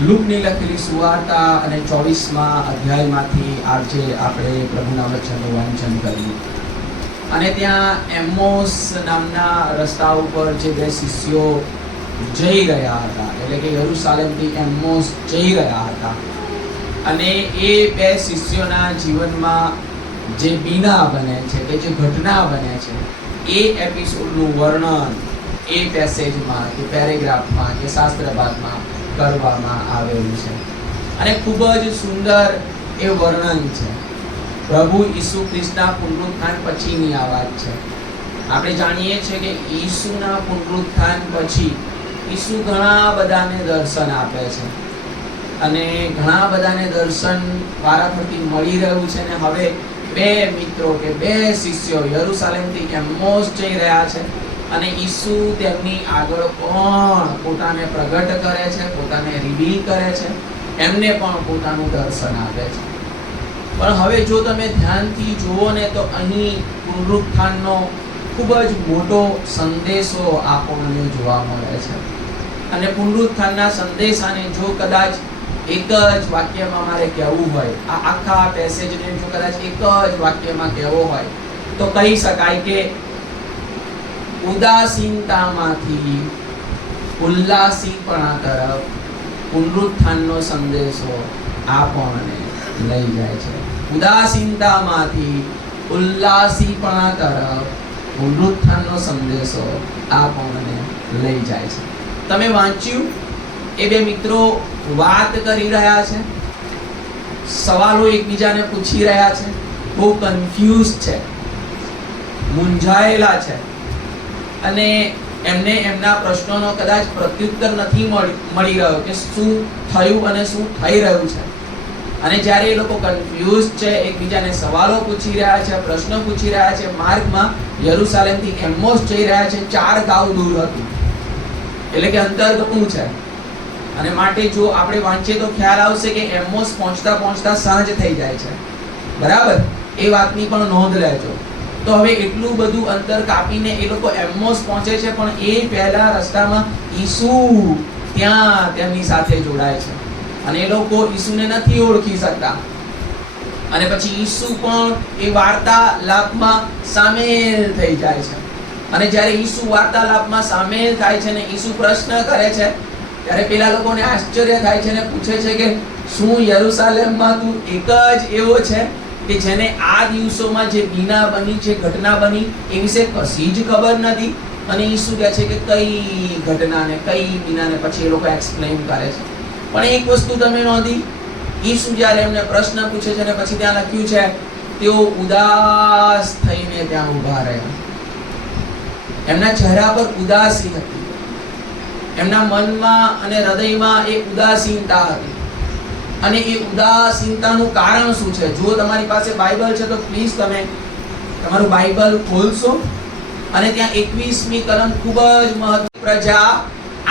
લૂકની લખેલી સુવાર્તા અને 24મા અધ્યાયમાંથી આજે આપણે પ્રભુના વચનનું વાંચન કર્યું. અને ત્યાં એમ્મોસ નામના રસ્તા ઉપર જે બે શિષ્યો જઈ રહ્યા હતા, એટલે કે યરુશાલેમથી એમ્મોસ જઈ રહ્યા હતા, અને એ બે શિષ્યોના જીવનમાં જે બીના બને છે કે જે ઘટના બને છે એ એપિસોડનું વર્ણન એ પેસેજમાં કે પેરેગ્રાફમાં કે શાસ્ત્ર ભાગમાં કરવામાં આવેલું છે. અને ખૂબ જ સુંદર એ વર્ણન છે. પ્રભુ ઈસુ ખ્રિસ્તના પુનરુત્થાન પછીની આ વાત છે. આપણે જાણીએ છીએ કે ઈસુના પુનરુત્થાન પછી ઈસુ ઘણા બધાને દર્શન આપે છે, અને ઘણા બધાને દર્શન વારાફરતી મળી રહ્યું છે. અને હવે બે મિત્રો કે બે શિષ્યો યરુશાલેમથી એમ્મોસ જઈ રહ્યા છે, અને ઈસુ તેમની આગળ પણ પોતાને પ્રગટ કરે છે, પોતાને રિવીલ કરે છે, એમને પણ પોતાનું દર્શન આપે છે. પણ હવે જો તમે ધ્યાનથી જુઓ ને તો અહીં પુનરુત્થાનનો ખૂબ જ મોટો સંદેશો આપણને જોવા મળે છે. અને પુનરુત્થાનના સંદેશાને જો કદાચ એક જ વાક્યમાં મારે કહેવું હોય, આ આખા પેસેજને જો કદાચ એક જ વાક્યમાં કહેવો હોય તો કહી શકાય કે ઉદાસીનતામાંથી ઉલ્લાસીપણા તરફ પુનરુત્થાનનો સંદેશો આપણને લઈ જાય છે. ઉદાસીનતામાંથી ઉલ્લાસીપણા તરફ પુનરુત્થાનનો સંદેશો આપણને લઈ જાય છે. તમે વાંચ્યું, એ બે મિત્રો વાત કરી રહ્યા છે, સવાલો એકબીજાને પૂછી રહ્યા છે, બહુ કન્ફ્યુઝ છે, મૂંઝાયેલા છે, અને એમને એમના પ્રશ્નોનો કદાચ પ્રત્યુત્તર નથી મળી રહ્યો કે શું થયું અને શું થઈ રહ્યું છે. અને જ્યારે એ લોકો કન્ફ્યુઝ છે, એકબીજાને સવાલો પૂછી રહ્યા છે, પ્રશ્નો પૂછી રહ્યા છે, માર્ગમાં યરુશાલેમથી એમ્મોસ જઈ રહ્યા છે, 4 ગાંવ દૂર હતું, એટલે કે અંતર ઘણું છે. અને માટે જો આપણે વાંચીએ તો ખ્યાલ આવશે કે એમ્મોસ પહોંચતા પહોંચતા સાંજ થઈ જાય છે, બરાબર? એ વાતની પણ નોંધ લેજો. તો હવે એટલું બધું અંતર કાપીને એ લોકો એમ્મોસ પહોંચે છે, પણ એ પહેલા રસ્તામાં ઈસુ ત્યાં તેમની સાથે જોડાય છે, અને એ લોકો ઈસુને નથી ઓળખી શકતા. અને પછી ઈસુ પણ એ વાર્તાલાપમાં સામેલ થઈ જાય છે. અને જ્યારે ઈસુ વાર્તાલાપમાં સામેલ થાય છે ને ઈસુ પ્રશ્ન કરે છે, ત્યારે પેલા લોકોને આશ્ચર્ય થાય છે ને પૂછે છે કે શું યરુશાલેમમાં તું એક જ એવો છે કે જેને આ દિવસોમાં જે બીના બની, જે ઘટના બની, એ વિશે કશી જ ખબર નથી? અને ઈસુ કહે છે કે કઈ ઘટનાને, કઈ બીનાને, પછી એ લોકો એક્સપ્લેન કરે છે. પણ એક વસ્તુ તમે નોંધી, ઈસુ જ્યારે એમને પ્રશ્ન પૂછે છે ને પછી ત્યાં લખ્યું છે તેઓ ઉદાસ થઈને ત્યાં ઊભા રહ્યા. એમના ચહેરા પર ઉદાસી હતી, એમના મનમાં અને હૃદયમાં એ ઉદાસીનતા હતી. અને એ ઉદાસીનતાનું કારણ શું છે? જો તમારી પાસે બાઇબલ છે તો પ્લીઝ તમે તમારું બાઇબલ ખોલશો, અને ત્યાં 21મી કલમ ખૂબ જ મહત્વની. પ્રજા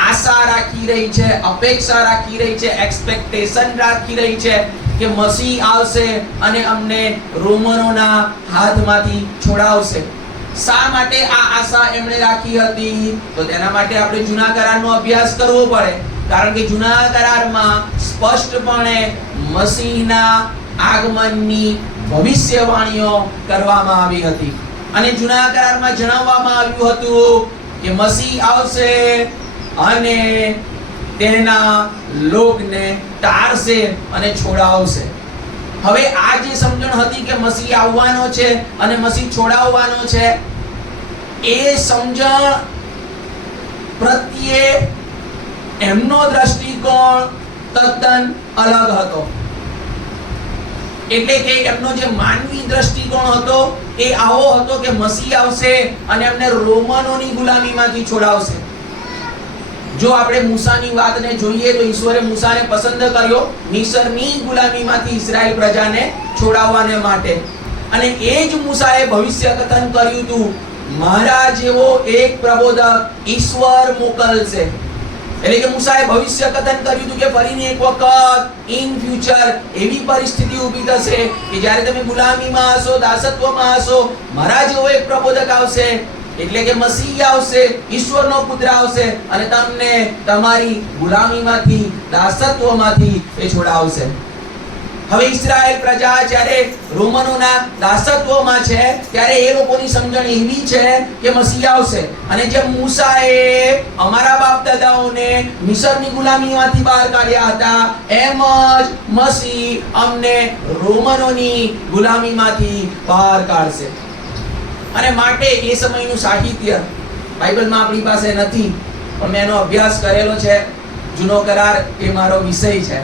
આશા રાખી રહી છે, અપેક્ષા રાખી રહી છે, એક્સપેક્ટેશન રાખી રહી છે કે મસીહ આવશે અને અમને રોમનોના હાથમાંથી છોડાવશે. શા માટે આ આશા એમણે રાખી હતી? તો તેના માટે આપણે જૂના કરારનો અભ્યાસ કરવો પડે, કારણ કે જૂના કરારમાં સ્પષ્ટપણે મસીહના આગમનની ભવિષ્યવાણીઓ કરવામાં આવી હતી. અને જૂના કરારમાં જણાવવામાં આવ્યું હતું કે મસીહ આવશે અને તેના લોકને તારશે અને છોડાવશે. હવે આ જે સમજણ હતી કે મસીહ આવવાનો છે અને મસીહ છોડાવવાનો છે, એ સમજણ પ્રત્યે એમનો દ્રષ્ટિકોણ તદ્દન અલગ હતો. એટલે કે એમનો જે માનવી દ્રષ્ટિકોણ હતો એ આવો હતો કે મસીહ આવશે અને એમને રોમનોની ગુલામીમાંથી છોડાવશે. જો આપણે મૂસાની વાતને જોઈએ તો ઈશ્વરે મૂસાને પસંદ કર્યો મિસ્રની ગુલામીમાંથી ઇઝરાયલ પ્રજાને છોડાવવાને માટે. અને એ જ મૂસાએ ભવિષ્ય કથન કર્યું હતું, મારા જેવો એક પ્રબોધક ઈશ્વર મોકલશે. એટલે કે મૂસાએ ભવિષ્ય કથન કર્યું હતું કે ફરીને એક વખત ઇન ફ્યુચર એવી પરિસ્થિતિ ઊભી થશે કે જ્યારે તમે ગુલામીમાં હશો, દાસત્વમાં હશો, મારા જેવો એક પ્રબોધક આવશે એટલે કે મસીહ આવશે, ઈશ્વરનો પુત્ર આવશે અને તમને તમારી ગુલામીમાંથી, દાસત્વમાંથી એ છોડાવશે. હવે ઈસ્રાયેલ પ્રજા જ્યારે રોમનોના દાસત્વમાં છે ત્યારે એ લોકોની સમજણ એવી છે કે મસીહ આવશે અને જેમ મૂસાએ અમારા બાપ દાદાઓને મિસરની ગુલામીમાંથી બહાર કાઢ્યા હતા એમ જ મસીહ અમને રોમનોની ગુલામીમાંથી બહાર કાઢશે. અને માટે એ સમયનું સાહિત્ય બાઇબલમાં આપણી પાસે નથી, પણ મેં એનો અભ્યાસ કરેલો છે. જૂનો કરાર એ મારો વિષય છે.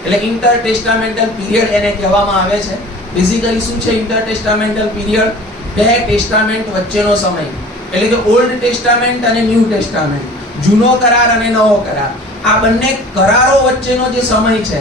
એટલે ઇન્ટરટેસ્ટામેન્ટલ પીરિયડ એને કહેવામાં આવે છે. બેઝિકલી શું છે ઇન્ટરટેસ્ટામેન્ટલ પીરિયડ? બે ટેસ્ટામેન્ટ વચ્ચેનો સમય, એટલે કે ઓલ્ડ ટેસ્ટામેન્ટ અને ન્યૂ ટેસ્ટામેન્ટ, જૂનો કરાર અને નવો કરાર. આ બંને કરારો વચ્ચેનો જે સમય છે,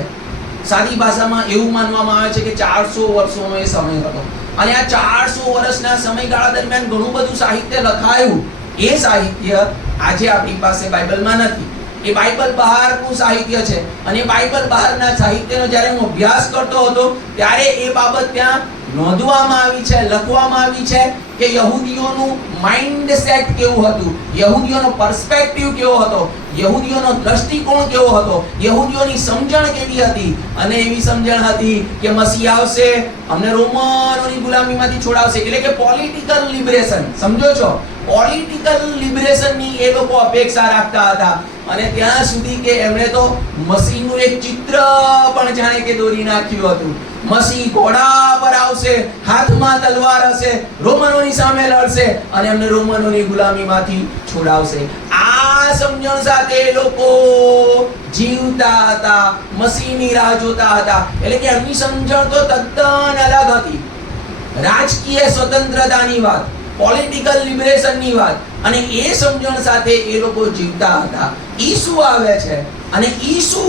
સાદી ભાષામાં એવું માનવામાં આવે છે કે 400 વર્ષોનો એ સમય હતો. અને આ 400 વર્ષના સમયગાળા દરમિયાન ઘણું બધું સાહિત્ય લખાયું. એ સાહિત્ય આજે આપણી પાસે બાઇબલમાં નથી. એ બાઇબલ બહારનું સાહિત્ય છે અને બાઇબલ બહારના સાહિત્યનો જ્યારે હું અભ્યાસ કરતો હતો ત્યારે એ બાબત ત્યાં નોંધવામાં આવી છે, લખવામાં આવી છે કે યહૂદીઓનું માઇન્ડસેટ કેવું હતું, યહૂદીઓનો પર્સપેક્ટિવ કેવો હતો, યહૂદીઓનો દ્રષ્ટિકોણ કેવો હતો, યહૂદીઓની સમજણ કેવી હતી. અને એવી સમજણ હતી કે મસીહ આવશે, અમને રોમનોની ગુલામીમાંથી છોડાવશે, એટલે કે પોલિટિકલ લિબરેશન. સમજો છો? પોલિટિકલ લિબરેશનની એ લોકો અપેક્ષા રાખતા હતા. અને ત્યાં સુધી કે એમણે તો મસીહનું એક ચિત્ર પણ જાણે કે દોરી નાખ્યું હતું. મસીહ ઘોડા પર આવશે, હાથમાં તલવાર હશે, રોમનોની સામે લડશે અને એમને રોમનોની ગુલામીમાંથી છોડાવશે. આ સમજણ સાથે એ લોકો જીવતા હતા, મસીહની રાહ જોતા હતા. એટલે કે એમની સમજણ તો તદ્દન અલગ હતી. રાજકીય સ્વતંત્રતાની વાત, પોલિટિકલ લિબરેશનની વાત, અને એ સમજણ સાથે એ લોકો જીવતા હતા. ઈસુ આવે છે અને ઈસુ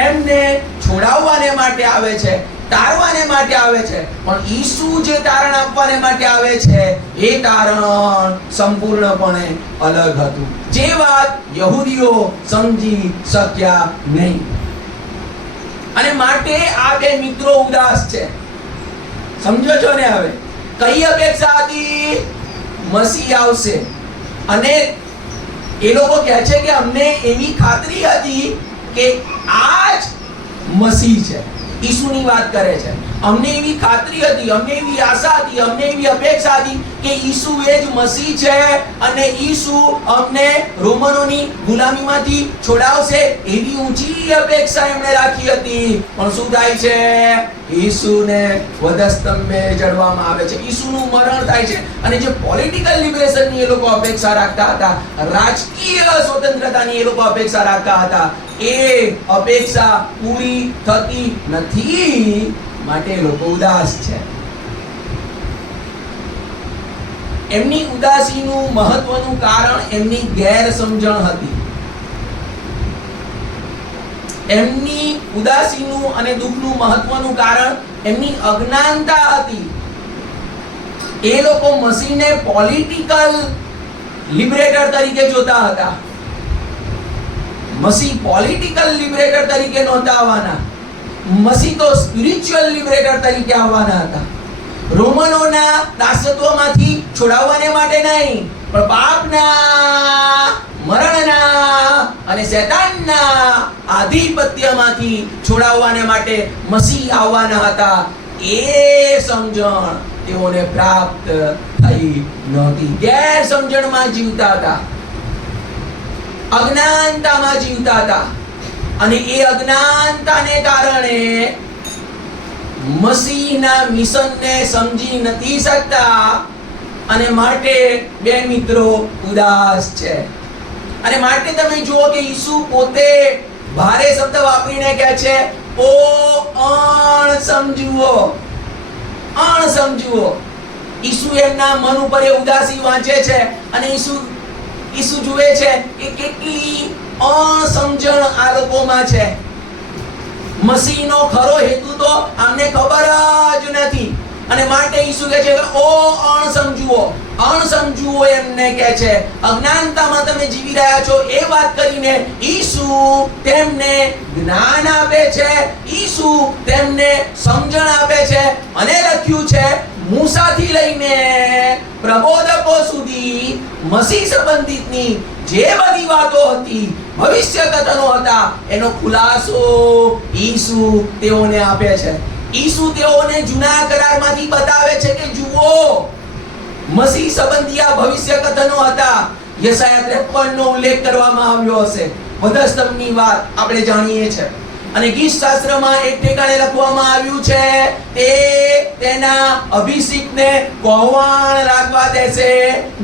એમને છોડાવવાને માટે આવે છે, તારવાને માટે આવે છે. પણ ઈસુ જે તારણ આપવાને માટે આવે છે એ તારણ સંપૂર્ણપણે અલગ હતું, જે વાત યહૂદીઓ સમજી શક્યા નહીં. અને માટે આ બે મિત્રો ઉદાસ છે. સમજો છો ને? હવે કઈ અપેક્ષા હતી? મસીહ આવશે અને એ લોકો કહે છે કે અમને એવી ખાતરી હતી કે આ જ મસીહ છે. ઈસુની વાત કરે છે. અમને એવી ખાતરી હતી, અમને એવી આશા હતી, અમને એવી અપેક્ષા હતી કે ઈસુ એ જ મસીહ છે અને ઈસુ અમને રોમનોની ગુલામીમાંથી છોડાવશે. એવી ઊંચી અપેક્ષા એમણે રાખી હતી. પણ શું થાય છે? ઈસુને વધસ્તંભે ચડવામાં આવે છે, ઈસુનું મરણ થાય છે. અને જે પોલિટિકલ લિબરેશનની એ લોકો અપેક્ષા રાખતા હતા, રાજકીય સ્વતંત્રતાની એ લોકો અપેક્ષા રાખતા હતા, એ અપેક્ષા પૂરી થતી નથી. માટે લોકો ઉદાસ છે. એમની ઉદાસીનું મહત્વનું કારણ એમની ગેરસમજણ હતી. એમની ઉદાસીનું અને દુઃખનું મહત્વનું કારણ એમની અજ્ઞાનતા હતી. એ લોકો મસીહને પોલિટિકલ લિબરેટર તરીકે જોતા હતા. મસીહ પોલિટિકલ લિબરેટર તરીકે નહોતા આવવાના. મસીહ તો સ્પિરિચ્યુઅલ લિબરેટર તરીકે આવવાના હતા. રોમનોના દાસત્વમાંથી છોડાવવાને માટે નહીં, પણ પાપના, મરણના અને શૈતાનના આધિપત્યમાંથી છોડાવવાને માટે મસીહ આવવાના હતા. એ સમજણ તેઓને પ્રાપ્ત થઈ નહોતી. ગેરસમજણમાં જીવતા હતા, અજ્ઞાનતામાં જીવતા હતા. અને એ અજ્ઞાનતાને કારણે મસીહના મિશનને સમજી નથી શકતા. અને માટે બે મિત્રો ઉદાસ છે. અને માટે તમે જુઓ કે ઈસુ પોતે ભારે શબ્દ વાપરીને કહે છે, ઓ અણસમજુઓ, અણસમજુઓ. ઈસુ એમના મન ઉપર એ ઉદાસી વાંચે છે અને ઈસુ જુએ છે કે કેટલી અસમજણ આ લોકોમાં છે. મસીહનો ખરો હેતુ તો અમને ખબર જ નથી. અને માટે ઈસુ કહે છે કે ઓ અણસમજુઓ, અણસમજુઓ એમને કહે છે. અજ્ઞાનતામાં તમે જીવી રહ્યા છો એ વાત કરીને ઈસુ તેમને જ્ઞાન આપે છે, ઈસુ તેમને સમજણ આપે છે. અને લખ્યું છે, મૂસાથી લઈને પ્રબોધકો સુધી મસીહ સંબંધિતની જે બધી વાતો હતી, ભવિષ્ય કથનો હતા, એનો ખુલાસો ઈસુ તેઓને આપે છે. ઈસુ તેઓને જૂના કરારમાંથી બતાવે છે કે જુઓ, મસીહ સંબંધી આ ભવિષ્ય કથનો હતા. યશાયા 53 નો ઉલ્લેખ કરવામાં આવ્યો હશે. વધસ્તંભની વાત આપણે જાણીએ છીએ. અને ગીત શાસ્ત્રમાં એક ઠેકાણે લખવામાં આવ્યું છે, તે તેના અભિષેકને કોવાણ લાગવા દેશે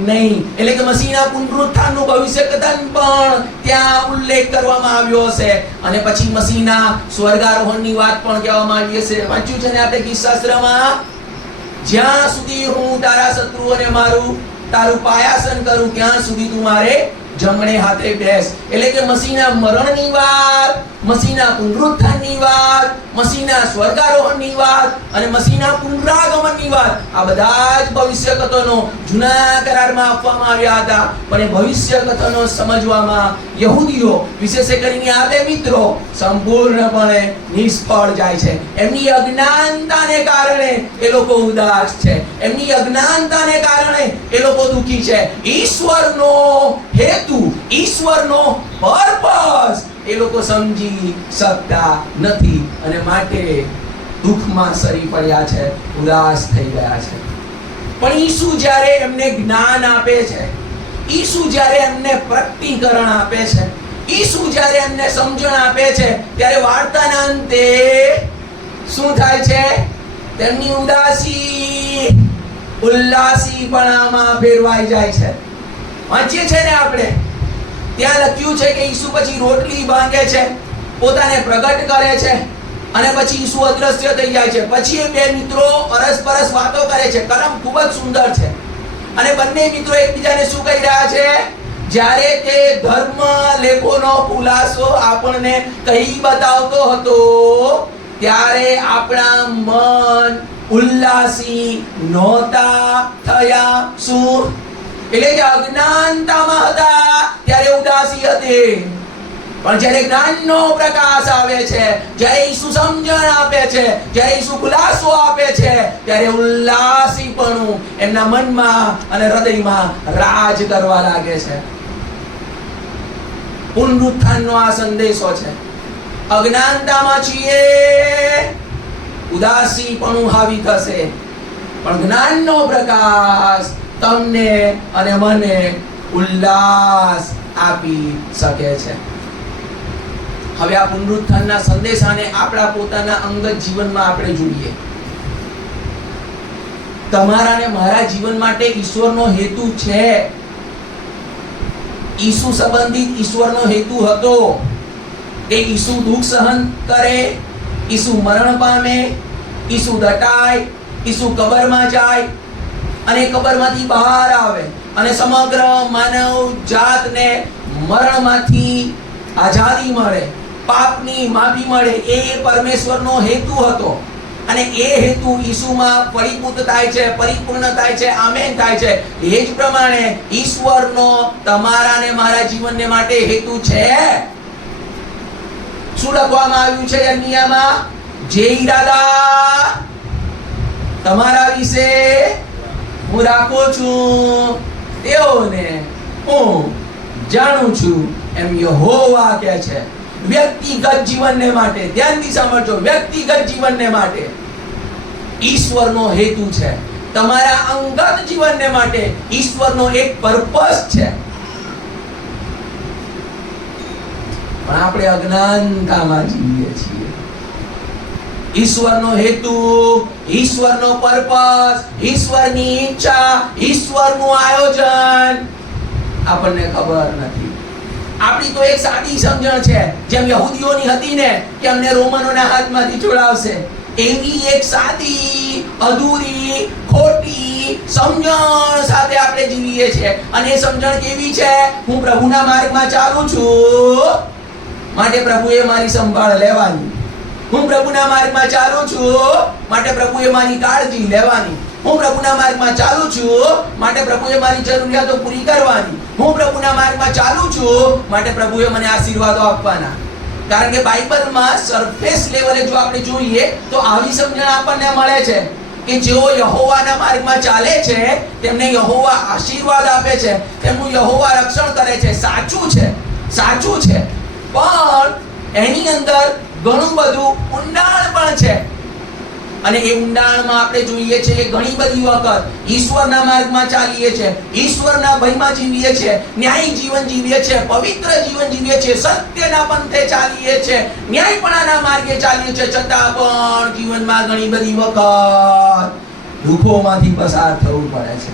નહીં. એટલે કે મસીહના પુનરુત્થાનનું ભવિષ્ય કથન પણ ત્યાં ઉલ્લેખ કરવામાં આવ્યો હશે. અને પછી મસીહના સ્વર્ગારોહણની વાત પણ કહેવામાં આવી હશે. વાંચ્યું છે ને આપણે ગીત શાસ્ત્રમાં, જ્યાં સુધી હું તારા શત્રુઓને તારું પાયાસન કરું ત્યાં સુધી તું મારે જમણે હાથે બેસ. એટલે કે મસીહના મરણની વાત, મસીહના પુનરુત્થાનની વાત, મસીહના સ્વર્ગારોહણની વાત અને મસીહના પુનરાગમનની વાત, આ બધા જ ભવિષ્ય કથનો જૂના કરારમાં આપવામાં આવ્યા હતા. પણ એ ભવિષ્ય કથનો સમજવામાં યહૂદીઓ, વિશેષ કરીને આ બે મિત્રો, સંપૂર્ણપણે નિષ્ફળ જાય છે. એમની અજ્ઞાનતાને કારણે એ લોકો ઉદાસ છે. એમની અજ્ઞાનતાને કારણે એ લોકો દુઃખી છે. ઈશ્વરનો હેતુ, ઈશ્વરનો પર્પસ એ લોકો સમજી શકતા નથી અને માટે દુઃખમાં સરી પડ્યા છે, ઉદાસ થઈ ગયા છે. પણ ઈસુ જ્યારે એમને જ્ઞાન આપે છે, ઈસુ જ્યારે એમને પ્રકટીકરણ આપે છે, ઈસુ જ્યારે એમને સમજણ આપે છે, ત્યારે વાર્તાના અંતે શું થાય છે? તેમની ઉદાસી ઉલ્લાસીપણામાં ફેરવાઈ જાય છે. વાંચીએ છે ને આપણે, ત્યાં લખ્યું છે કે ઈસુ પછી રોટલી ભાંગે છે, પોતાને પ્રગટ કરે છે અને પછી ઈસુ અદ્રશ્ય થઈ જાય છે. પછી એ બે મિત્રો અરસપરસ વાતો કરે છે. કલમ ખૂબ જ સુંદર છે. અને બંને મિત્રો એકબીજાને શું કહી રહ્યા છે? જ્યારે તે ધર્મ લેખોનો ખુલાસો આપણને કહી બતાવતો હતો, ત્યારે આપણા મન ઉલ્લાસી નહોતા થયા. શું? એટલે કે અજ્ઞાનતામાં હતા ત્યારે ઉદાસી હતી, પણ જ્યારે જ્ઞાનનો પ્રકાશ આવે છે, જ્યારે ઈસુ સમજણ આપે છે, જ્યારે ઈસુ ખુલાસો આપે છે, ત્યારે ઉલ્લાસીપણું એમના મનમાં અને હૃદયમાં રાજ કરવા લાગે છે. પુનરુત્થાનનો આ સંદેશો છે. અજ્ઞાનતામાં છીએ, ઉદાસીપણું હાવી થશે, પણ જ્ઞાનનો પ્રકાશ તમને અને મને ઉલ્લાસ આપી શકે છે. હવે આ પુનરુત્થાનના સંદેશાને આપણા પોતાના અંગત જીવનમાં આપણે જોઈએ. તમારા ને મારા જીવન માટે ઈશ્વરનો હેતુ છે. ઈસુ સંબંધિત ઈશ્વરનો હેતુ હતો કે ઈસુ દુઃખ સહન કરે, ઈસુ મરણ પામે, ઈસુ દટાય, ઈસુ કબરમાં જાય અને કબરમાંથી બહાર આવે અને સમગ્ર માનવ જાતને મરણમાંથી આઝાદી મળે, પાપની માફી મળે. એ પરમેશ્વરનો હેતુ હતો અને એ હેતુ ઈસુમાં પરિપૂર્ણ થાય છે, પરિપૂર્ણ થાય છે, આમેન થાય છે. એ જ પ્રમાણે ઈશ્વરનો તમારા ને મારા જીવનને માટે હેતુ છે. શું લખવામાં આવ્યું છે યર્મિયામાં? જે ઈરાદા તમારા વિશે હું રાખું છું, તેઓને હું જાણું છું, એમ યહોવા કહે છે. વ્યક્તિગત જીવનને માટે, ધ્યાનથી સાંભળજો, વ્યક્તિગત જીવનને માટે ઈશ્વરનો હેતુ છે. તમારા અંગત જીવનને માટે ઈશ્વરનો એક પર્પસ છે. પણ આપણે અજ્ઞાનતામાં જીવીએ છીએ. ઈશ્વરનો હેતુ, ઈશ્વરનો પર્પસ, ઈશ્વરની ઈચ્છા, ઈશ્વરનું આયોજન આપણને ખબર નથી. આપણી તો એક સાદી સમજણ છે, જેમ યહૂદીઓની હતી ને કે અમને રોમનોના હાથમાંથી છોડાવશે, એવી એક સાદી, અધૂરી, ખોટી સમજણ સાથે આપણે જીવીએ છીએ. અને એ સમજણ કેવી છે? હું પ્રભુના માર્ગમાં ચાલું છું, માટે પ્રભુએ મારી સંભાળ લેવાની. હું પ્રભુના માર્ગમાં ચાલું છું, માટે પ્રભુએ મારી કાળજી લેવાની. હું પ્રભુના માર્ગમાં ચાલું છું, માટે પ્રભુએ મારી જરૂરિયાતો પૂરી કરવાની. હું પ્રભુના માર્ગમાં ચાલું છું, માટે પ્રભુએ મને આશીર્વાદો આપવાના. કારણ કે બાઇબલમાં સરફેસ લેવલે જો આપણે જોઈએ તો આવી સમજણ આપણને મળે છે કે જેઓ યહોવાના માર્ગમાં ચાલે છે તેમને યહોવા આશીર્વાદ આપે છે, તેમનું યહોવા રક્ષણ કરે છે. સાચું છે, સાચું છે, પણ એની અંદર ઘણું બધું ઊંડાણ પણ છે. અને એ ઊંડાણમાં આપણે જોઈએ છે કે ઘણી બધી વખત ઈશ્વરના માર્ગમાં ચાલીએ છીએ, ઈશ્વરના ભયમાં જીવીએ છીએ, ન્યાયી જીવન જીવીએ છીએ, પવિત્ર જીવન જીવીએ છીએ, સત્યના પંથે ચાલીએ છીએ, ન્યાયપણાના માર્ગે ચાલીએ છીએ, છતાં પણ જીવનમાં ઘણી બધી વખત દુઃખોમાંથી પસાર થવું પડે છે.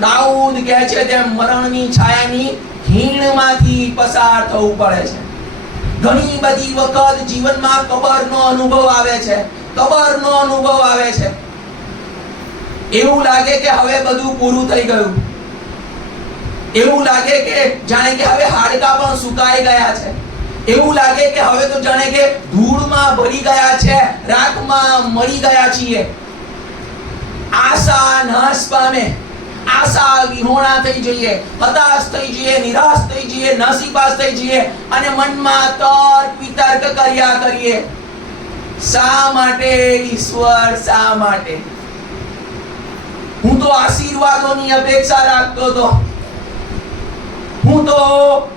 દાઉદ કહે છે તેમ મરણની છાયાની ખીણમાંથી પસાર થવું પડે છે. ઘણી બધી વખત જીવનમાં કબરનો અનુભવ આવે છે, કબરનો અનુભવ આવે છે. એવું લાગે કે હવે બધું પૂરું થઈ ગયું, એવું લાગે કે જાણે કે હવે હાડકા પણ સુકાઈ ગયા છે, એવું લાગે કે હવે તો જાણે કે ધૂળમાં ભરી ગયા છે, રાખમાં મળી ગયા છીએ. આશા નાશ પામે, આશા વિહોણા થઈ જઈએ, હતાશ થઈ જઈએ, નિરાશ થઈ જઈએ, નાસીપાસ થઈ જઈએ અને મનમાં તર્ક વિતર્ક કર્યા કરીએ. શા માટે ઈશ્વર, શા માટે? હું તો આશીર્વાદોની અપેક્ષા રાખતો હતો, હું તો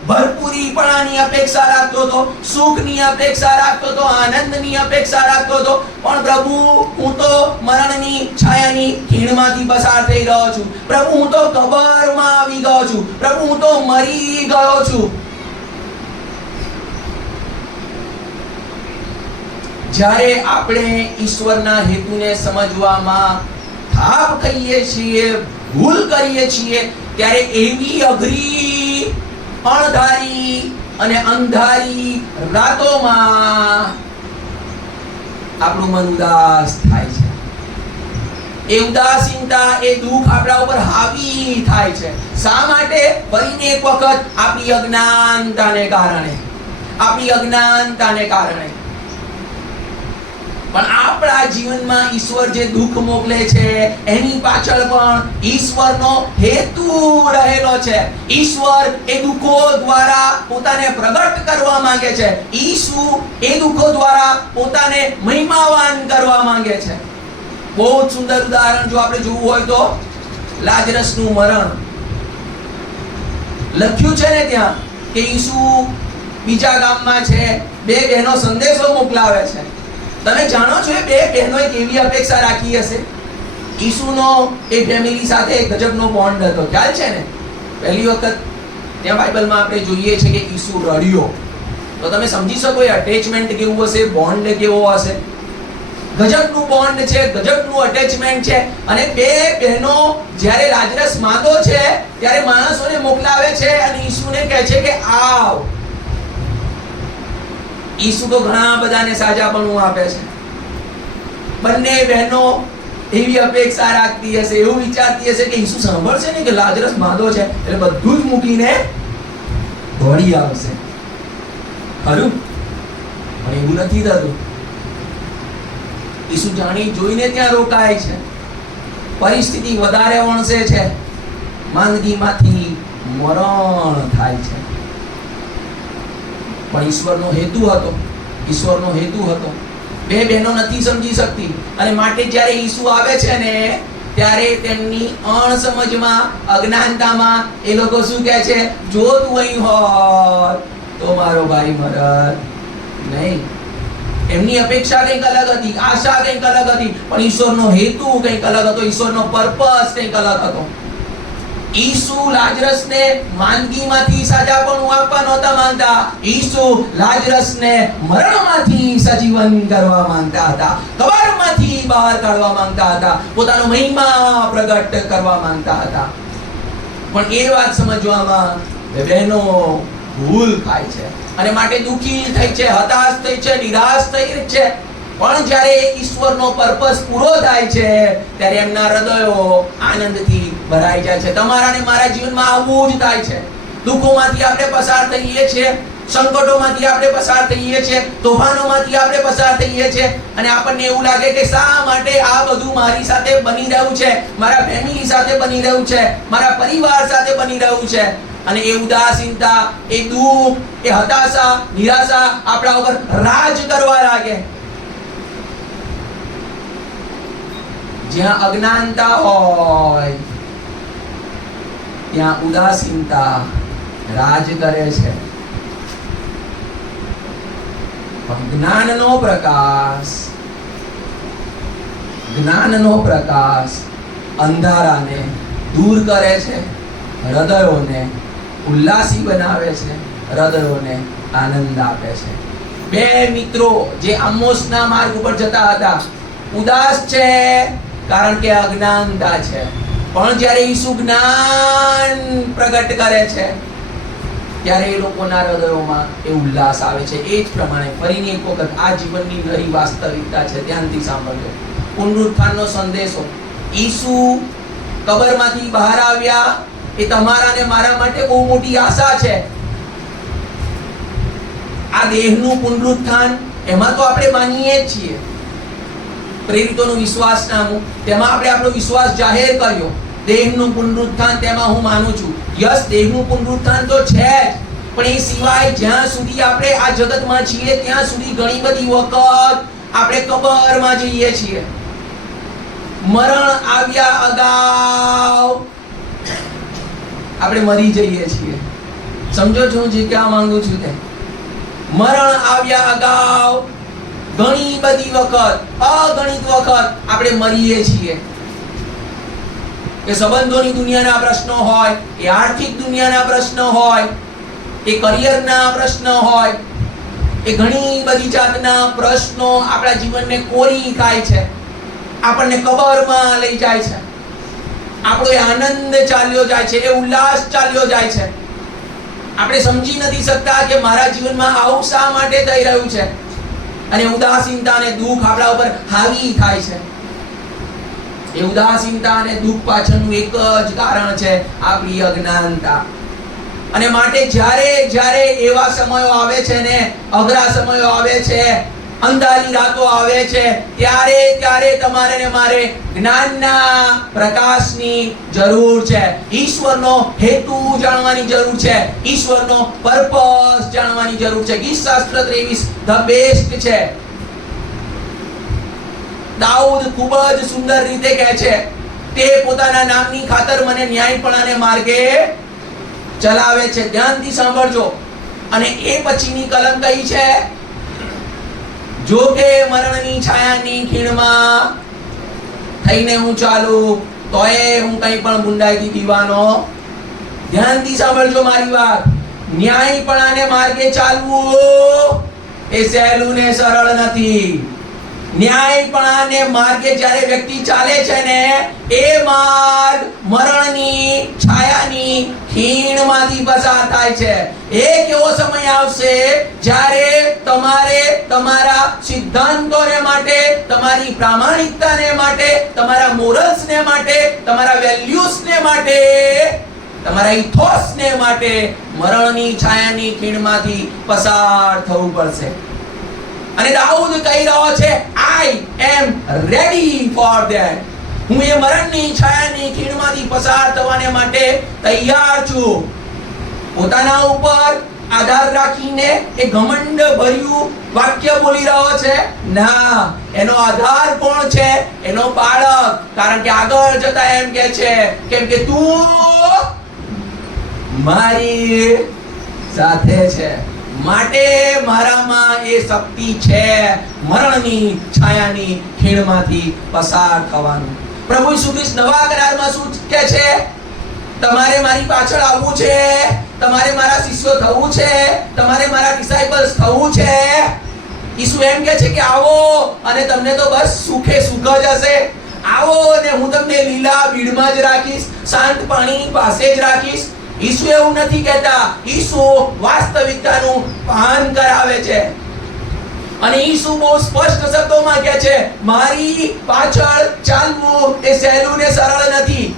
ભરપૂરીપણાની અપેક્ષા રાખતો હતો, સુખની અપેક્ષા રાખતો હતો, આનંદની અપેક્ષા રાખતો હતો, પણ પ્રભુ હું તો મરણની છાયાની ખીણમાંથી પસાર થઈ રહ્યો છું. પ્રભુ હું તો કબરમાં આવી ગયો છું. પ્રભુ હું તો મરી ગયો છું. જ્યારે આપણે ઈશ્વરના હેતુને સમજવામાં થાપ ખાઈએ છીએ, ભૂલ કરીએ છીએ, ત્યારે એવી અઘરી, અણધારી અને અંધારી રાતોમાં આપણું મન ઉદાસ થાય છે. એ ઉદાસીનતા, એ દુઃખ આપણા ઉપર હાવી થાય છે. શા માટે? ફરીને એક વખત આપણી અજ્ઞાનતાને કારણે, આપણી અજ્ઞાનતાને કારણે. પણ આપણા જીવનમાં ઈશ્વર જે દુઃખ મોકલે છે એની પાછળ પણ ઈશ્વરનો હેતુ રહેલો છે. ઈશ્વર એ દુઃખો દ્વારા પોતાને પ્રગટ કરવા માંગે છે. ઈસુ એ દુઃખો દ્વારા પોતાને મહિમાવાન કરવા માંગે છે. બહુ સુંદર ઉદાહરણ જો આપણે જોવું હોય તો લાજરસનું મરણ લખ્યું છે ને ત્યાં કે ઈસુ બીજા ગામમાં છે, બે બહેનો સંદેશો મોકલાવે છે. તમે જાણો છો એ બે બહેનોએ કેવી અપેક્ષા રાખી હશે? ઈસુનો એ ફેમિલી સાથે ગજબનો બોન્ડ હતો, ખ્યાલ છે ને? પહેલી વખત ત્યાં બાઇબલમાં આપણે જોઈએ છે કે ઈસુ રડ્યો, તો તમે સમજી શકો એ અટેચમેન્ટ કેવું હશે, બોન્ડ કેવો હશે. ગજબનું બોન્ડ છે, ગજબનું અટેચમેન્ટ છે. અને બે બહેનો જ્યારે લાજરસ માંદો છે ત્યારે માણસોને મોકલાવે છે અને ઈસુને કહે છે કે આવ. ઈસુ તો ઘણા બધાને સાજાપણું આપે છે. બંને બહેનો એવી અપેક્ષા રાખતી હશે, એવું વિચારતી હશે કે ઈસુ સાંભળશે ને કે લાજરસ માંદો છે એટલે બધું જ મૂકીને દોડી આવશે. ખરું? પણ એવું નથી થતું. ઈસુ જાણી જોઈને ત્યાં રોકાય છે. પરિસ્થિતિ વધારે વણસે છે, માંદગીમાંથી મરણ થાય છે. પણ ઈશ્વરનો હેતુ હતો, ઈશ્વરનો હેતુ હતો. બે બહેનો નથી સમજી શકતી અને માટે જ્યારે ઈસુ આવે છે ને ત્યારે તેમની અણસમજમાં, અજ્ઞાનતામાં એ લોકો શું કહે છે? જો તું અહીં હોત તો મારો ભાઈ મરત નહીં. એમની અપેક્ષા કંઈક અલગ હતી, આશા કંઈક અલગ હતી, પણ ઈશ્વરનો હેતુ કંઈક અલગ હતો, ઈશ્વરનો પર્પસ કંઈક અલગ હતો. ઈસુ લાજરસને માંદગીમાંથી સાજાપણું આપવા નહોતા માંગતા. ઈસુ લાજરસને મરણમાંથી સજીવન કરવા માંગતા હતા, કબરમાંથી બહાર કાઢવા માંગતા હતા, પોતાનો મહિમા પ્રગટ કરવા માંગતા હતા. પણ એ વાત સમજવામાં બહેનો ભૂલ થાય છે અને માટે દુઃખી થઈ છે, હતાશ થઈ છે, નિરાશ થઈ છે. પણ જ્યારે ઈશ્વરનો પર્પસ પૂરો થાય છે ત્યારે એમના હૃદયો આનંદથી ભરાઈ જાય છે. તમારા ને મારા જીવનમાં આવું જ થાય છે. દુઃખોમાંથી આપણે પસાર થઈએ છીએ, સંકટોમાંથી આપણે પસાર થઈએ છીએ, તોફાનોમાંથી આપણે પસાર થઈએ છીએ અને આપણને એવું લાગે કે શા માટે આ બધું મારી સાથે બની રહ્યું છે, મારા ફેમિલી સાથે બની રહ્યું છે, મારા પરિવાર સાથે બની રહ્યું છે. અને એ ઉદાસીનતા, એ દુઃખ, એ હતાશા, નિરાશા આપણા ઉપર રાજ કરવા લાગે. જ્યાં અજ્ઞાનતા હોય ત્યાં ઉદાસીનતા રાજ કરે છે. પણ જ્ઞાનનો પ્રકાશ અંધારાને દૂર કરે છે, હૃદયોને ઉલ્લાસી બનાવે છે, હૃદયોને આનંદ આપે છે. બે મિત્રો જે આમોસના માર્ગ ઉપર જતા હતા, ઉદાસ છે કારણ કે અજ્ઞાનતા છે, પણ જ્યારે ઈસુ જ્ઞાન પ્રગટ કરે છે ત્યારે એ લોકોના હૃદયોમાં એ ઉલ્લાસ આવે છે. એ જ પ્રમાણે ફરીની એક વખત આ જીવનની નરી વાસ્તવિકતા છે, ધ્યાનથી સાંભળજો. પુનરુત્થાનનો સંદેશો, ઈસુ કબરમાંથી બહાર આવ્યા, એ તમારા ને મારા માટે બહુ મોટી આશા છે. આ દેહનું પુનરુત્થાન, એમાં તો આપણે માનીએ જ છીએ. પ્રેરિતોનું વિશ્વાસનામું, તેમાં આપણે આપણો વિશ્વાસ જાહેર કર્યો. દેહનું પુનરુત્થાન, તેમાં હું માનું છું. યસ, દેહનું પુનરુત્થાન તો છે જ, પણ એ સિવાય જ્યાં સુધી આપણે આ જગતમાં છીએ ત્યાં સુધી ઘણી બધી વખત આપણે કબરમાં જઈએ છીએ. મરણ આવ્યા અગાઉ આપણે મરી જઈએ છીએ. સમજો છો જે કહેવા માંગુ છું તે? મરણ આવ્યા અગાઉ ઘણી બધી વખત, અગણિત વખત આપણે મરીએ છીએ. એ સંબંધોની દુનિયાના પ્રશ્નો હોય, એ આર્થિક દુનિયાના પ્રશ્નો હોય, એ કરિયરના પ્રશ્નો હોય, એ ઘણી બધી જાતના પ્રશ્નો આપણા જીવનને કોરી ખાય છે, આપણને કબરમાં લઈ જાય છે. આપણો એ આનંદ ચાલ્યો જાય છે, એ ઉલ્લાસ ચાલ્યો જાય છે. આપણે સમજી નથી શકતા કે મારા જીવનમાં આવું શા માટે થઈ રહ્યું છે, અને ઉદાસીનતા અને દુઃખ આપણા ઉપર હાવી થાય છે. એ ઉદાસીનતા અને દુઃખ પાછળનું એક જ કારણ છે, આપણી અજ્ઞાનતા. અને માટે જ્યારે એવા સમયો આવે છે ને, અઘરા સમયો આવે છે, અંધારી રાતો આવે છે, ત્યારે તમારે ને મારે જ્ઞાનના પ્રકાશની જરૂર છે. ઈશ્વરનો હેતુ જાણવાની જરૂર છે, ઈશ્વરનો પર્પસ જાણવાની જરૂર છે. ગીતશાસ્ત્ર 23 ધ બેસ્ટ છે. દાઉદ ખૂબ જ સુંદર રીતે કહે છે, તે પોતાના નામની ખાતર મને ન્યાયપણાને માર્ગે ચલાવે છે. ધ્યાનથી સાંભળજો. અને એ પછીની કલમ કઈ છે? જો કે મરણની છાયાની ખીણમાં થઈને હું ચાલું, તોય હું કંઈ પણ બુંડાઈથી દીવાનો. ધ્યાનથી સાંભળજો મારી વાત. ન્યાયપણાને માર્ગે ચાલવું એ સહેલું ને સરળ નથી. ન્યાયપણાને માર્ગે જ્યારે વ્યક્તિ ચાલે છે ને, એ માર્ગ મરણની છાયાની ખીણમાંથી પસાર થાય છે. એક એવો સમય આવશે જ્યારે તમારે તમારા સિદ્ધાંતોને માટે, તમારી પ્રામાણિકતાને માટે, તમારા મોરલ્સને માટે, તમારા વેલ્યુઝને માટે, તમારા ઇથોસને માટે મરણની છાયાની ખીણમાંથી પસાર થવું પડશે. અને દાઉદ કહી રહ્યો છે, આઈ એમ રેડી ફોર ધેટ. હું એ મરણની છાયાની ખીણમાંથી પસાર થવાને માટે તૈયાર છું. પોતાના ઉપર આધાર રાખીને એ ઘમંડ ભર્યું વાક્ય બોલી રહ્યો છે? ના, એનો આધાર કોણ છે? એનો બાળક. કારણ કે આગળ જતા એમ કહે છે, કેમ કે તું મારી સાથે છે, માટે મારામાં એ શક્તિ છે મરણની છાયાની ખીણમાંથી પસાર થવાનું. પ્રભુ ઈસુ ખ્રિસ્ત નવા કરારમાં શું કહે છે? તમારે મારી પાછળ આવવું છે, તમારે મારા શિષ્યો થવું છે, તમારે મારા ડિસાઇપલ્સ થવું છે. ઈસુ એમ કહે છે કે આવો અને તમને તો બસ સુખે સુખ જ હશે. આવો અને હું તમને લીલા બીડમાં જ રાખીશ, શાંત પાણીની પાસે જ રાખીશ. ઈસુ એવું નથી કહેતા. ઈસુ વાસ્તવિકતાનું ભાન કરાવે છે. અને ઈસુ બહુ સ્પષ્ટ શબ્દોમાં કહે છે, મારી પાછળ ચાલવું એ સહેલું ને સરળ નથી.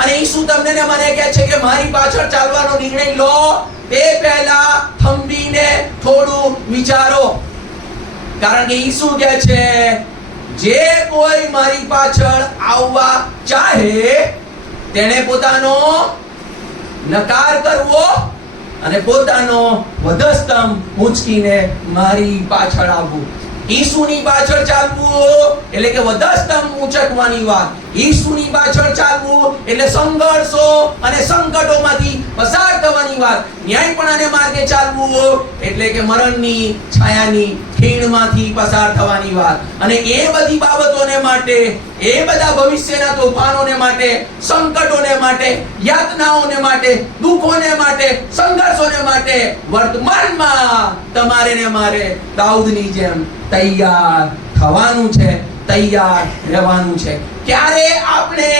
અને ઈસુ તમને ને મને કહે છે કે મારી પાછળ ચાલવાનો નિર્ણય લો તે પહેલા થંભીને થોડું વિચારો. કારણ કે ઈસુ કહે છે, જે કોઈ મારી પાછળ આવવા ચાહે તેણે પોતાનો નકાર કરવો અને પોતાનો વધસ્તંભ ઊંચકીને મારી પાછળ આવવું. ઈસુની પાછળ ચાલવું એટલે કે વધસ્તંભ ઊંચકવાની વાત. ઈસુની પાછળ ચાલવું એટલે સંઘર્ષો અને સંકટોમાંથી પસાર થવાની વાત. ન્યાયપણાને માર્ગે ચાલવું એટલે કે મરણની છાયાની ખીણમાંથી પસાર થવાની વાત. અને એ બધી બાબતોને માટે, એ બધા ભવિષ્યના તોફાનોને માટે, સંકટોને માટે, યાતનાઓને માટે, દુઃખોને માટે, સંઘર્ષોને માટે વર્તમાનમાં તમારે ને મારે દાઉદની જેમ તૈયાર થવાનું છે, તૈયાર રહેવાનું છે. ક્યારે આપણે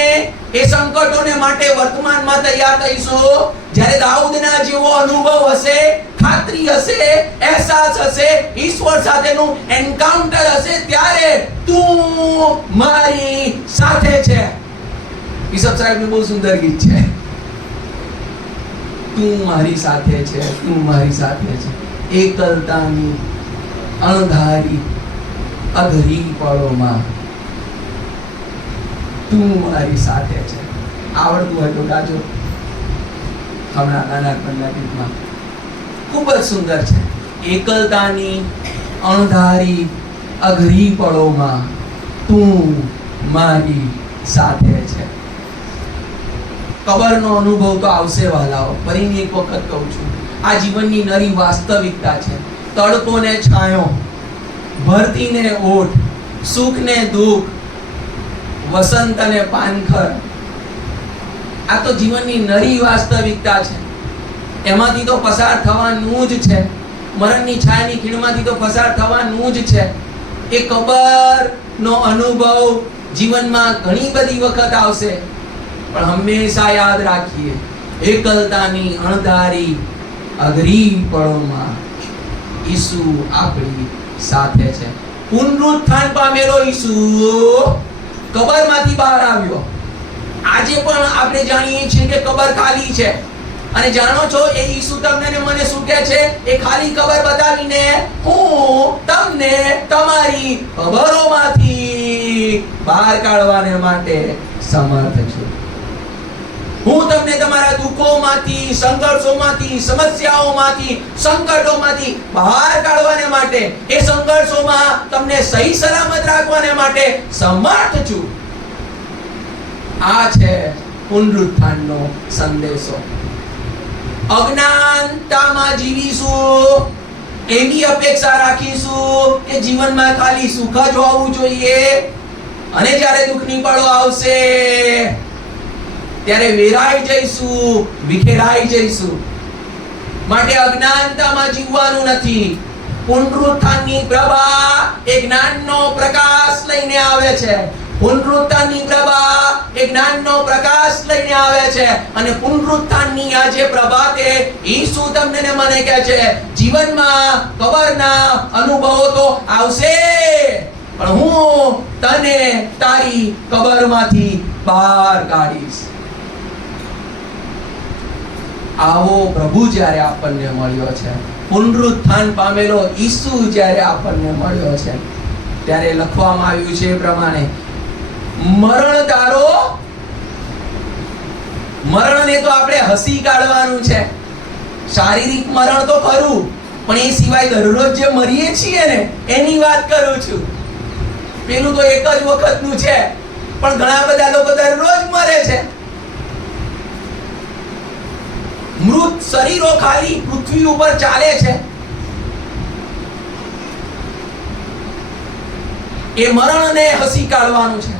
એ સંકટોને માટે વર્તમાનમાં તૈયાર થઈશું? જ્યારે દાઉદના જેવો અનુભવ હશે, ખાતરી હશે, અહેસાસ હશે, ઈશ્વર સાથેનું એન્કાઉન્ટર હશે, ત્યારે તું મારી સાથે છે. બિશપ સાહેબનું બહુ સુંદર ગીત છે, તું મારી સાથે છે, તું મારી સાથે છે. એકલતાની અણધારી અઘરી પળોમાં તું મારી સાથે છે. આવડતું હોય તો ગાજો. હમણાં નાનકપણના ગીતમાં ખૂબ જ સુંદર છે. એકલતાની અણધારી અઘરી પળોમાં તું મારી સાથે છે. કબરનો અનુભવ તો આવશે વાલાઓ, ફરીને એક વખત કહું છું, આ જીવનની નરી વાસ્તવિકતા છે. તડકો ને છાંયો, ભરતી ને ઓઠ, સુખ ને દુઃખ, વસંત અને પાનખર, આ તો જીવનની નરી વાસ્તવિકતા છે. એમાંથી તો પસાર થવાનું જ છે. મરણની છાયાની ખીણમાંથી તો પસાર થવાનું જ છે. એ કબરનો અનુભવ જીવનમાં ઘણી બધી વખત આવશે, પણ હંમેશા યાદ રાખીએ, એકલતાની અણધારી અઘરી પળોમાં ઈસુ આપણી સાથે છે. પુનરુત્થાન પામેલો ઈસુ કબરમાંથી બહાર આવ્યો. આજે પણ આપણે જાણીએ છીએ કે કબર ખાલી છે. અને જાણો છો એ ઈસુ તમને ને મને શું કહે છે? એ ખાલી કબર બતાવીને હું તમને તમારી કબરોમાંથી બહાર કાઢવાને માટે સમર્થ છું. હું તમને તમારા દુઃખોમાંથી, સંઘર્ષોમાંથી, સમસ્યાઓમાંથી, સંકટોમાંથી બહાર કાઢવાને માટે, એ સંઘર્ષોમાં તમને સહી સલામત રાખવાને માટે સમર્થ છું. આ છે પુનરુત્થાનનો સંદેશો. અજ્ઞાનતામાં જીવીશું, એવી અપેક્ષા રાખીશું કે જીવનમાં ખાલી સુખ જ હોવું જોઈએ, અને જ્યારે દુઃખની પળો આવશે ત્યારે વેરાઈ જઈશું, વિખેરાઈ જઈશું. માટે અજ્ઞાનતામાં જીવવાનું નથી. પુનરુત્થાનની પ્રભા એ જ્ઞાનનો પ્રકાશ લઈને આવે છે. પુનરુત્થાનની પ્રભા એ જ્ઞાનનો પ્રકાશ લઈને આવે છે. અને પુનરુત્થાનની આજે પ્રભાતે ઈસુ તમને ને મને કહે છે, જીવનમાં કબરના અનુભવો તો આવશે, પણ હું તને તારી કબરમાંથી બહાર કાઢીશ. આવો પ્રભુ જ્યારે આપણને મળ્યો છે, પુનરુત્થાન પામેલો ઈસુ જ્યારે આપણને મળ્યો છે, ત્યારે લખવામાં આવ્યું છે એ પ્રમાણે, મરણ તારો, મરણને તો આપણે હસી કાઢવાનું છે. શારીરિક મરણ તો ખરું, પણ એ સિવાય દરરોજ જે મરીએ છીએ ને એની વાત કરું છું. પેલું તો એક જ વખતનું છે, પણ ઘણા બધા લોકો દરરોજ મરે છે. મૃત શરીરો ખાલી પૃથ્વી ઉપર ચાલે છે. એ મરણને હસી કાઢવાનું છે.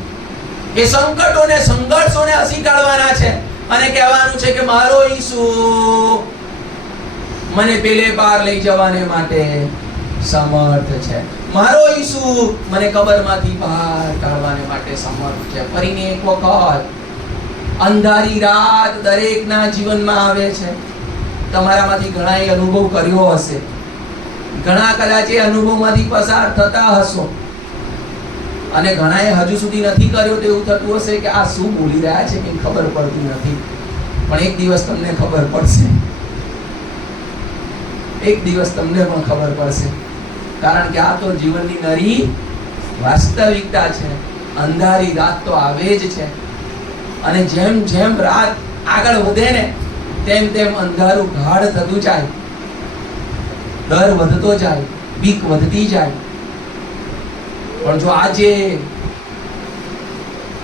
એ સંકટોને, સંઘર્ષોને હસી કાઢવાના છે. અને કહેવાનું છે કે મારો ઈસુ મને પેલે પાર લઈ જવાને માટે સમર્થ છે. મારો ઈસુ મને કબરમાંથી બહાર કાઢવાને માટે સમર્થ છે. ફરીને એક વખત, અંધારી રાત દરેકના જીવનમાં આવે છે. તમારામાંથી ઘણાએ અનુભવ કર્યો હશે, ઘણા કદાચ એ અનુભવમાંથી પસાર થતા હશો, અને ઘણાએ હજુ સુધી નથી કર્યો. તો એવું થતું હશે કે આ શું બોલી રહ્યા છે કે ખબર પડતી નથી. પણ એક દિવસ તમને ખબર પડશે. એક દિવસ તમને પણ ખબર પડશે. કારણ કે આ તો જીવનની નરી વાસ્તવિકતા છે. અંધારી રાત તો આવે જ છે. અને જેમ જેમ રાત આગળ વધે ને તેમ તેમ અંધારું ગાઢ થતું જાય, ડર વધતો જાય, બીક વધતી જાય. પણ જો આજે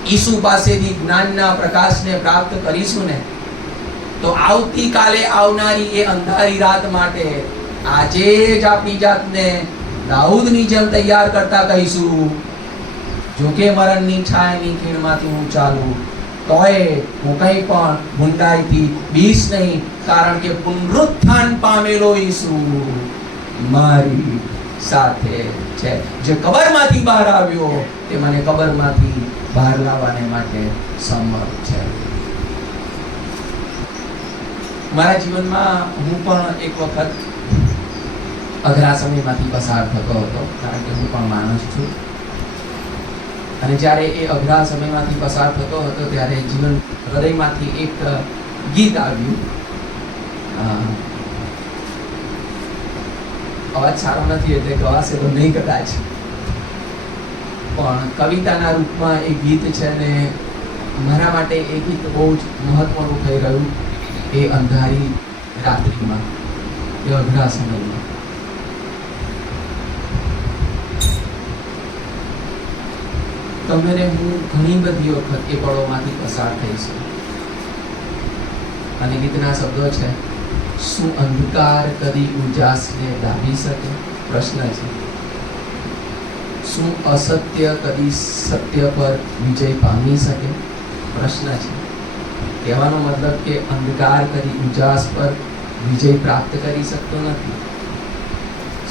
ઈસુ પાસેથી જ્ઞાનના પ્રકાશને પ્રાપ્ત કરીશું ને, તો આવતીકાલે આવનારી એ અંધારી રાત માટે આજે જ આપણી જાતને દાઉદની જેમ તૈયાર કરતા કહીશું, જોકે મરણની છાયાની ખીણમાંથી હું ચાલું તોય હું કંઈ પણ ભૂંડાઈથી બીસ નહીં, કારણ કે પુનરુત્થાન પામેલો ઈસુ મારી સાથે છે. જે કબરમાંથી બહાર આવ્યો તે મને કબરમાંથી બહાર લાવવાને માટે સમર્થ છે. મારા જીવનમાં હું પણ એક વખત અઘરા સમયમાંથી પસાર થતો હતો, કારણ કે હું પણ માણસ છું. અને જ્યારે એ અઘરા સમયમાંથી પસાર થતો હતો ત્યારે જીવન હૃદયમાંથી એક ગીત આવ્યું. અવાજ સારો નથી એટલે ગવાશે તો નહીં કદાચ, પણ કવિતાના રૂપમાં એ ગીત છે ને મારા માટે એ ગીત બહુ જ મહત્વનું થઈ રહ્યું. એ અંધારી રાત્રિમાં, એ અઘરા સમયમાં. તમને હું ઘણી બધી વખત એ પળોમાંથી પસાર થઈશું. અને ગીતના શબ્દો છે, શું અંધકાર કદી ઉજાસને દાબી શકે? પ્રશ્ન છે. શું અસત્ય કદી સત્ય પર વિજય પામી શકે? પ્રશ્ન છે. કહેવાનો મતલબ કે અંધકાર કદી ઉજાસ પર વિજય પ્રાપ્ત કરી શકતો નથી.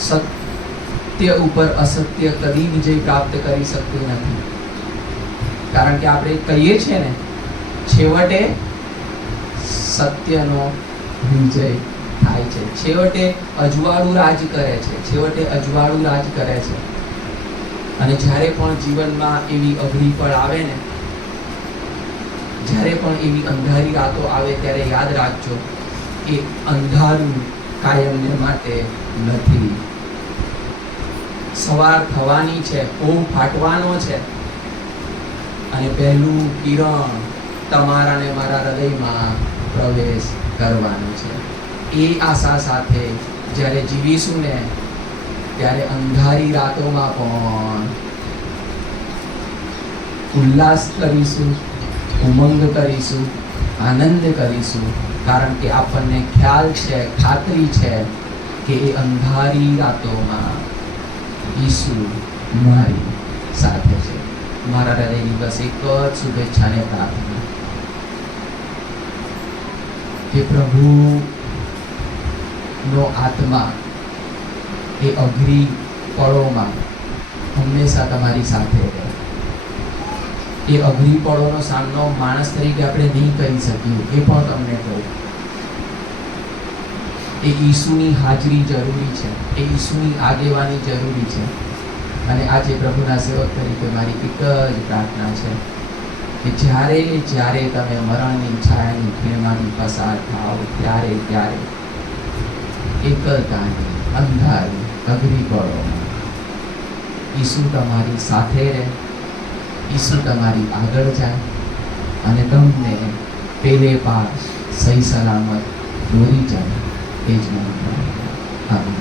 સત્ય ઉપર અસત્ય કદી વિજય પ્રાપ્ત કરી શકતું નથી. કારણ કે આપણે કહીએ છીએ ને, છેવટે સત્યનો વિજય થાય છે. છેવટે અજવાળું રાજ કરે છે. છેવટે અજવાળું રાજ કરે છે. અને જ્યારે પણ જીવનમાં એવી અઘરી પળ આવે ને, જ્યારે પણ એવી અંધારી રાતો આવે ત્યારે યાદ રાખજો, એ અંધારું કાયમને માટે નથી. સવાર થવાની છે, ઓમ ફાટવાનો છે, અને પહેલું કિરણ તમારા ને મારા હૃદયમાં પ્રવેશ કરવાનો છે. એ આશા સાથે જ્યારે જીવીશું ને, ત્યારે અંધારી રાતોમાં પણ ઉલ્લાસ કરીશું, ઉમંગ કરીશું, આનંદ કરીશું, કારણ કે આપણને ખ્યાલ છે, ખાતરી છે કે એ અંધારી રાતોમાં ઈસુ મારી સાથે છે. મારા હૃદયની બસ એક જ શુભેચ્છાને પ્રાર્થના કે પ્રભુનો આત્મા એ અઘરી પળોમાં હંમેશા તમારી સાથે રહે. એ અઘરી પળોનો સામનો માણસ તરીકે આપણે નહીં કરી શકીએ, એ પણ તમને કહું. એ ઈસુની હાજરી જરૂરી છે, એ ઈસુની આગેવાની જરૂરી છે. અને આજે પ્રભુના સેવક તરીકે મારી એક જ પ્રાર્થના છે કે જ્યારે જ્યારે તમે મરણની છાયાની ખીણમાંથી પસાર થાઓ, ત્યારે ત્યારે એકલતાની અંધારી અઘરી પળોમાં ઈસુ તમારી સાથે રહે, ઈસુ તમારી આગળ જાય અને તમને પેલે પાર સહી સલામત દોરી જાય. એ જ મને આનંદ.